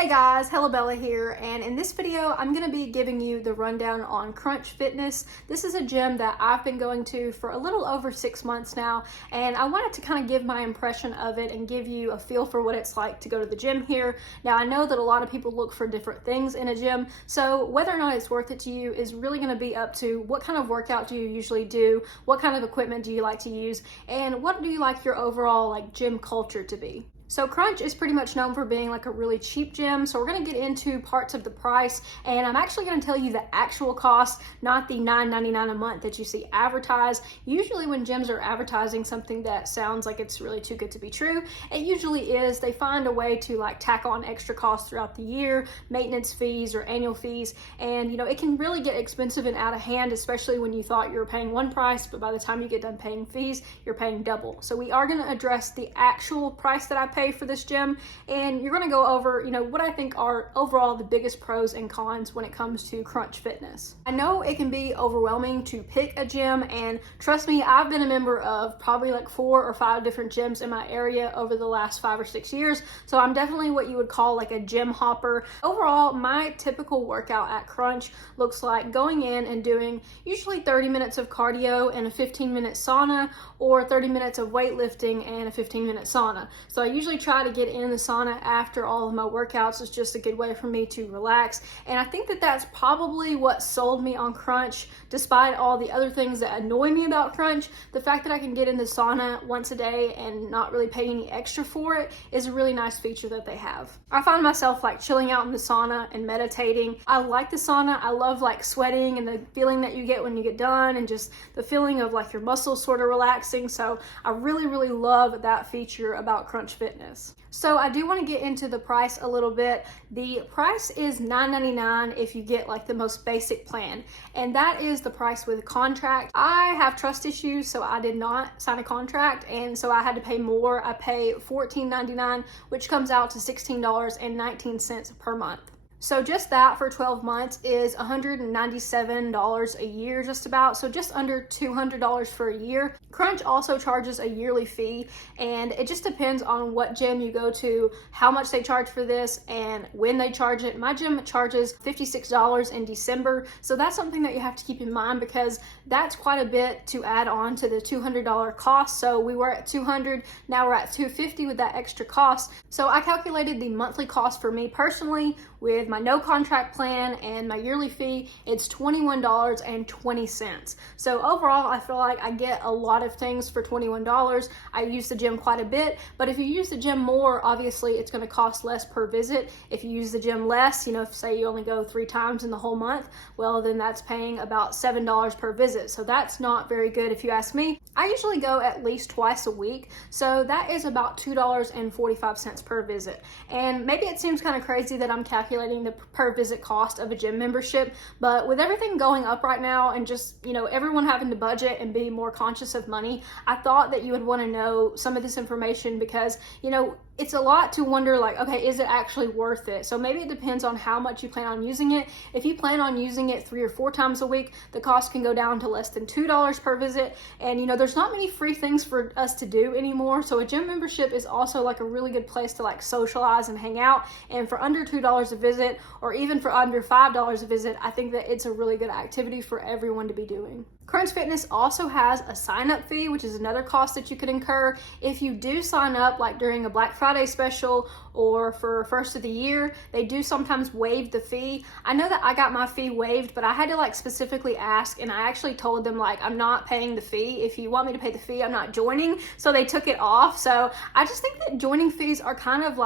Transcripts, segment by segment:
Hey guys, Bella here, and in this video I'm going to be giving you the rundown on Crunch Fitness. This is a gym that I've been going to for a little over 6 months now, and I wanted to kind of give my impression of it and give you a feel for what it's like to go to the gym here. Now I know that a lot of people look for different things in a gym, so whether or not it's worth it to you is really going to be up to what kind of workout do you usually do, what kind of equipment do you like to use, and what do you like your overall gym culture to be. So Crunch is pretty much known for being like a really cheap gym, so we're going to get into parts of the price, and I'm actually going to tell you the actual cost, not the $9.99 a month that you see advertised. Usually when gyms are advertising something that sounds like it's really too good to be true, it usually is. They find a way to tack on extra costs throughout the year, maintenance fees or annual fees, and it can really get expensive and out of hand, especially when you thought you were paying one price, but by the time you get done paying fees, you're paying double. So we are going to address the actual price that I pay for this gym, and you're going to go over what I think are overall the biggest pros and cons when it comes to Crunch Fitness. I know it can be overwhelming to pick a gym, and trust me, I've been a member of probably 4 or 5 different gyms in my area over the last 5 or 6 years, so I'm definitely what you would call a gym hopper. Overall, my typical workout at Crunch looks like going in and doing usually 30 minutes of cardio and a 15-minute sauna, or 30 minutes of weightlifting and a 15-minute sauna. So I usually try to get in the sauna after all of my workouts. It's just a good way for me to relax, and I think that that's probably what sold me on Crunch. Despite all the other things that annoy me about Crunch, the fact that I can get in the sauna once a day and not really pay any extra for it is a really nice feature that they have. I find myself chilling out in the sauna and meditating. I like the sauna. I love sweating and the feeling that you get when you get done, and just the feeling of your muscles sort of relaxing. So I really love that feature about Crunch Fitness. So I do want to get into the price a little bit. The price is $9.99 if you get the most basic plan, and that is the price with a contract. I have trust issues, so I did not sign a contract, and so I had to pay more. I pay $14.99, which comes out to $16.19 per month. So just that for 12 months is $197 a year, just about, so just under $200 for a year. Crunch also charges a yearly fee, and it just depends on what gym you go to, how much they charge for this, and when they charge it. My gym charges $56 in December, so that's something that you have to keep in mind, because that's quite a bit to add on to the $200 cost. So we were at $200, now we're at $250 with that extra cost. So I calculated the monthly cost for me personally with my no contract plan and my yearly fee. It's $21.20. So overall, I feel like I get a lot of things for $21. I use the gym quite a bit, but if you use the gym more, obviously it's going to cost less per visit. If you use the gym less, if say you only go 3 times in the whole month, well then that's paying about $7 per visit. So that's not very good if you ask me. I usually go at least twice a week, so that is about $2.45 per visit. And maybe it seems kind of crazy that I'm calculating the per visit cost of a gym membership, but with everything going up right now and just everyone having to budget and be more conscious of money, I thought that you would want to know some of this information, because it's a lot to wonder okay, is it actually worth it? So maybe it depends on how much you plan on using it. If you plan on using it 3 or 4 times a week, the cost can go down to less than $2 per visit, and there's not many free things for us to do anymore, so a gym membership is also a really good place to socialize and hang out. And for under $2 a visit, or even for under $5 a visit, I think that it's a really good activity for everyone to be doing. Crunch Fitness also has a sign-up fee, which is another cost that you could incur. If you do sign up during a Black Friday special or for first of the year, they do sometimes waive the fee. I know that I got my fee waived, but I had to specifically ask, and I actually told them I'm not paying the fee. If you want me to pay the fee, I'm not joining. So they took it off. So I just think that joining fees are kind of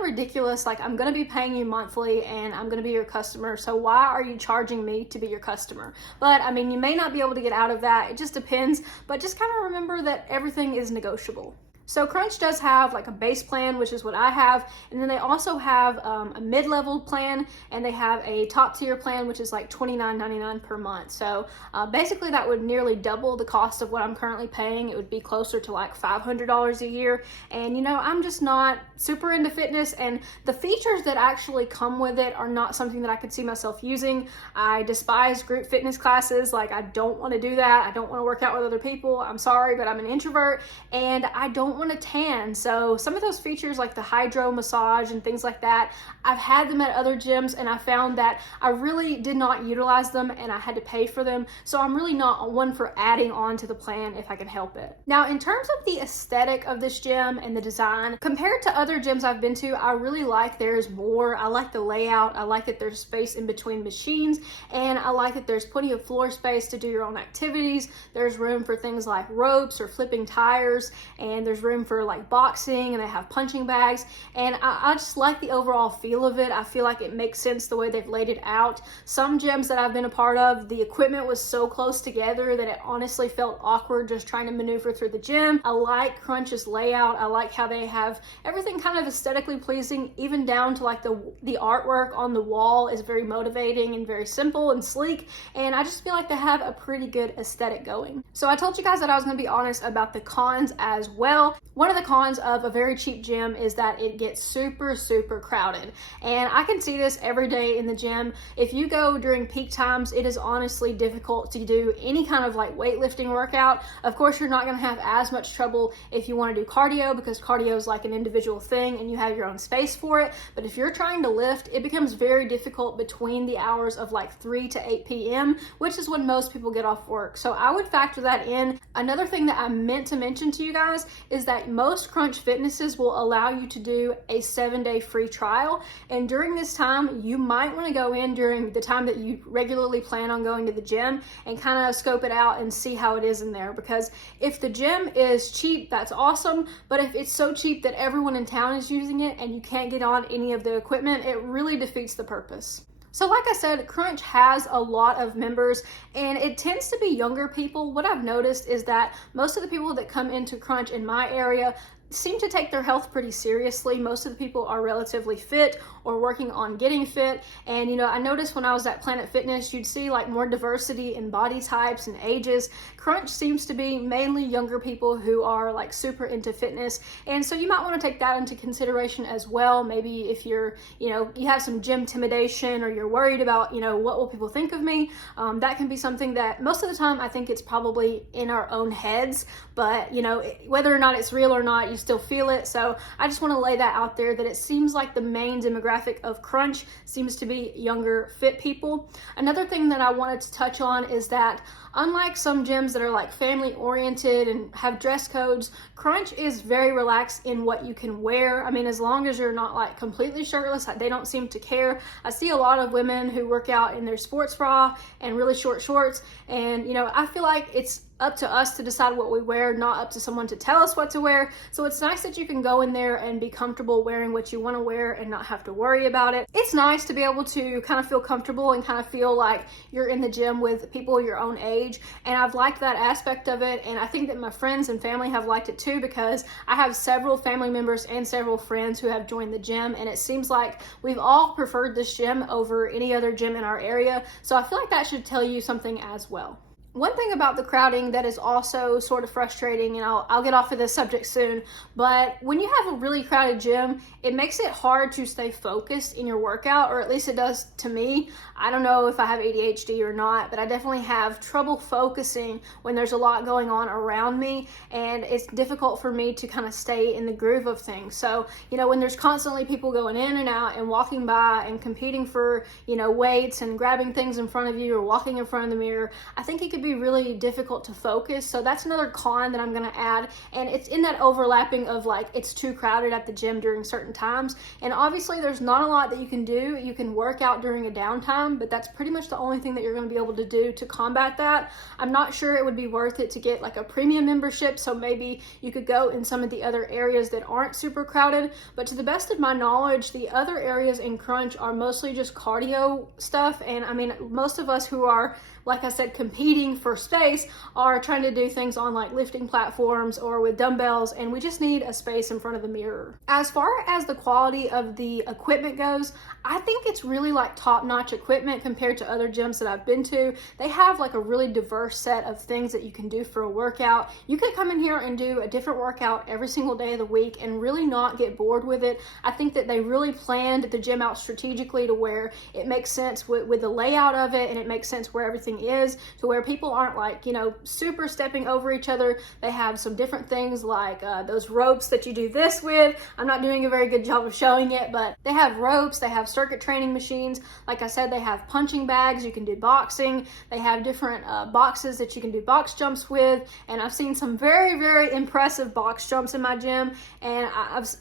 ridiculous. I'm going to be paying you monthly and I'm going to be your customer, so why are you charging me to be your customer? But I mean, you may not be able to get out of that. It just depends, but just kind of remember that everything is negotiable. So Crunch does have a base plan, which is what I have, and then they also have a mid-level plan, and they have a top tier plan, which is $29.99 per month. So basically that would nearly double the cost of what I'm currently paying. It would be closer to $500 a year, and I'm just not super into fitness, and the features that actually come with it are not something that I could see myself using. I despise group fitness classes. I don't want to do that. I don't want to work out with other people. I'm sorry, but I'm an introvert, and I don't don't want to tan. So some of those features like the hydro massage and things like that, I've had them at other gyms and I found that I really did not utilize them and I had to pay for them. So I'm really not one for adding on to the plan if I can help it. Now, in terms of the aesthetic of this gym and the design, compared to other gyms I've been to, I really like there's more. I like the layout. I like that there's space in between machines, and I like that there's plenty of floor space to do your own activities. There's room for things like ropes or flipping tires, and there's room for like boxing, and they have punching bags, and I just like the overall feel of it. I feel like it makes sense the way they've laid it out. Some gyms that I've been a part of, the equipment was so close together that it honestly felt awkward just trying to maneuver through the gym. I like Crunch's layout. I like how they have everything kind of aesthetically pleasing, even down to like the artwork on the wall is very motivating and very simple and sleek, and I just feel like they have a pretty good aesthetic going. So I told you guys that I was going to be honest about the cons as well. One of the cons of a very cheap gym is that it gets super crowded, and I can see this every day in the gym. If you go during peak times, it is honestly difficult to do any kind of like weightlifting workout. Of course, you're not going to have as much trouble if you want to do cardio, because cardio is like an individual thing and you have your own space for it. But if you're trying to lift, it becomes very difficult between the hours of like 3 to 8 p.m., which is when most people get off work. So I would factor that in. Another thing that I meant to mention to you guys is that most Crunch Fitnesses will allow you to do a 7-day free trial. And during this time, you might want to go in during the time that you regularly plan on going to the gym and kind of scope it out and see how it is in there. Because if the gym is cheap, that's awesome. But if it's so cheap that everyone in town is using it and you can't get on any of the equipment, it really defeats the purpose. So like I said, Crunch has a lot of members and it tends to be younger people. What I've noticed is that most of the people that come into Crunch in my area seem to take their health pretty seriously. Most of the people are relatively fit or working on getting fit. And you know, I noticed when I was at Planet Fitness, you'd see like more diversity in body types and ages. Crunch seems to be mainly younger people who are like super into fitness. And so you might want to take that into consideration as well. Maybe if you're, you know, you have some gym intimidation or you're worried about, you know, what will people think of me? That can be something that most of the time I think it's probably in our own heads, but you know, whether or not it's real or not, you still feel it. So I just want to lay that out there, that it seems like the main demographic of Crunch seems to be younger fit people. Another thing that I wanted to touch on is that unlike some gyms that are like family oriented and have dress codes, Crunch is very relaxed in what you can wear. I mean, as long as you're not like completely shirtless, they don't seem to care. I see a lot of women who work out in their sports bra and really short shorts, and you know, I feel like it's up to us to decide what we wear, not up to someone to tell us what to wear. So it's nice that you can go in there and be comfortable wearing what you want to wear and not have to worry about it. It's nice to be able to kind of feel comfortable and kind of feel like you're in the gym with people your own age, and I've liked that aspect of it, and I think that my friends and family have liked it too, because I have several family members and several friends who have joined the gym, and it seems like we've all preferred this gym over any other gym in our area. So I feel like that should tell you something as well. One thing about the crowding that is also sort of frustrating, and I'll get off of this subject soon, but when you have a really crowded gym, it makes it hard to stay focused in your workout, or at least it does to me. I don't know if I have ADHD or not, but I definitely have trouble focusing when there's a lot going on around me, and it's difficult for me to kind of stay in the groove of things. So, you know, when there's constantly people going in and out and walking by and competing for, you know, weights and grabbing things in front of you or walking in front of the mirror, I think it could be really difficult to focus. So that's another con that I'm going to add, and it's in that overlapping of like it's too crowded at the gym during certain times. And obviously there's not a lot that you can do. You can work out during a downtime, but that's pretty much the only thing that you're going to be able to do to combat that. I'm not sure it would be worth it to get like a premium membership, so maybe you could go in some of the other areas that aren't super crowded. But to the best of my knowledge, the other areas in Crunch are mostly just cardio stuff, and I mean, most of us who are, like I said, competing for space are trying to do things on like lifting platforms or with dumbbells, and we just need a space in front of the mirror. As far as the quality of the equipment goes, I think it's really like top-notch equipment compared to other gyms that I've been to. They have like a really diverse set of things that you can do for a workout. You could come in here and do a different workout every single day of the week and really not get bored with it. I think that they really planned the gym out strategically to where it makes sense with the layout of it, and it makes sense where everything is, to where people people aren't like, you know, super stepping over each other. They have some different things like those ropes that you do this with. I'm not doing a very good job of showing it, but they have ropes, they have circuit training machines. Like I said, they have punching bags, you can do boxing. They have different boxes that you can do box jumps with. And I've seen some very, very impressive box jumps in my gym. And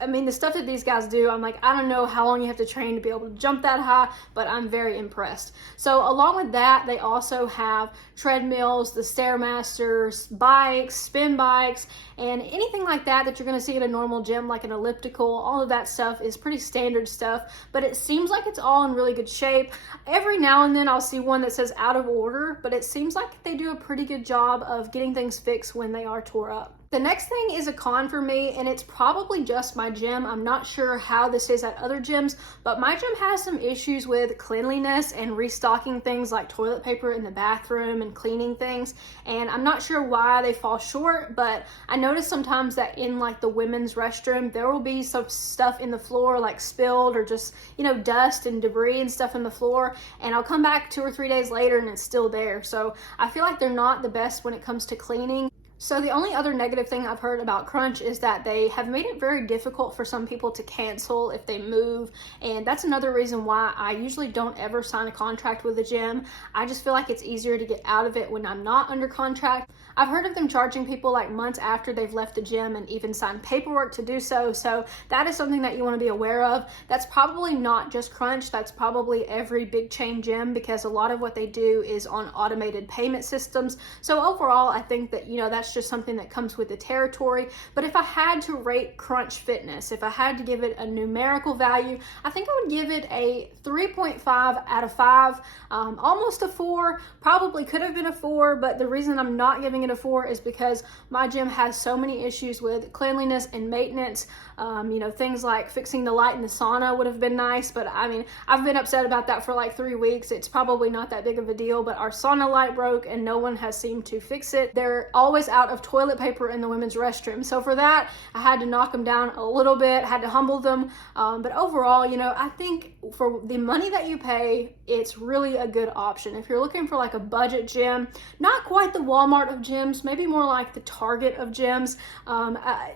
I mean, the stuff that these guys do, I'm like, I don't know how long you have to train to be able to jump that high, but I'm very impressed. So along with that, they also have treadmills, the Stairmasters, bikes, spin bikes, and anything like that that you're going to see at a normal gym, like an elliptical. All of that stuff is pretty standard stuff, but it seems like it's all in really good shape. Every now and then I'll see one that says out of order, but it seems like they do a pretty good job of getting things fixed when they are tore up. The next thing is a con for me, and it's probably just my gym. I'm not sure how this is at other gyms, but my gym has some issues with cleanliness and restocking things like toilet paper in the bathroom and cleaning things. And I'm not sure why they fall short, but I notice sometimes that in like the women's restroom, there will be some stuff in the floor like spilled or just, you know, dust and debris and stuff in the floor. And I'll come back 2 or 3 days later and it's still there. So I feel like they're not the best when it comes to cleaning. So the only other negative thing I've heard about Crunch is that they have made it very difficult for some people to cancel if they move. And that's another reason why I usually don't ever sign a contract with a gym. I just feel like it's easier to get out of it when I'm not under contract. I've heard of them charging people like months after they've left the gym and even signed paperwork to do so. So that is something that you want to be aware of. That's probably not just Crunch. That's probably every big chain gym, because a lot of what they do is on automated payment systems. So overall, I think that, you know, that's just something that comes with the territory. But if I had to rate Crunch Fitness, if I had to give it a numerical value, I think I would give it a 3.5 out of 5, almost a 4. Probably could have been a 4, but the reason I'm not giving it a 4 is because my gym has so many issues with cleanliness and maintenance. You know, things like fixing the light in the sauna would have been nice, but I mean, I've been upset about that for like 3 weeks. It's probably not that big of a deal, but our sauna light broke and no one has seemed to fix it. They're always out of toilet paper in the women's restroom. So for that, I had to knock them down a little bit, had to humble them. But overall, you know, I think for the money that you pay, it's really a good option. If you're looking for like a budget gym, not quite the Walmart of gyms, maybe more like the Target of gyms,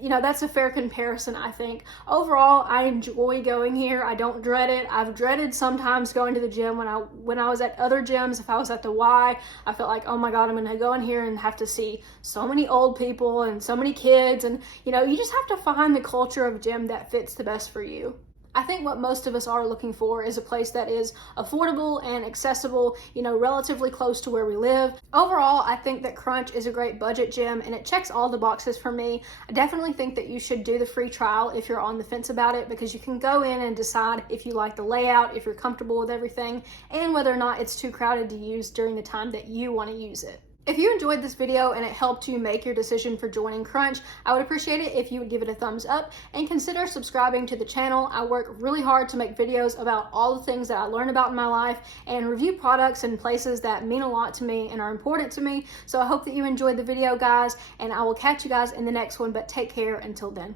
you know, that's a fair comparison, I think. Overall, I enjoy going here. I don't dread it. I've dreaded sometimes going to the gym when I was at other gyms. If I was at the Y, I felt like, oh my God, I'm going to go in here and have to see so many old people and so many kids. And, you know, you just have to find the culture of gym that fits the best for you. I think what most of us are looking for is a place that is affordable and accessible, you know, relatively close to where we live. Overall, I think that Crunch is a great budget gym and it checks all the boxes for me. I definitely think that you should do the free trial if you're on the fence about it, because you can go in and decide if you like the layout, if you're comfortable with everything, and whether or not it's too crowded to use during the time that you want to use it. If you enjoyed this video and it helped you make your decision for joining Crunch, I would appreciate it if you would give it a thumbs up and consider subscribing to the channel. I work really hard to make videos about all the things that I learn about in my life and review products and places that mean a lot to me and are important to me. So I hope that you enjoyed the video, guys, and I will catch you guys in the next one, but take care until then.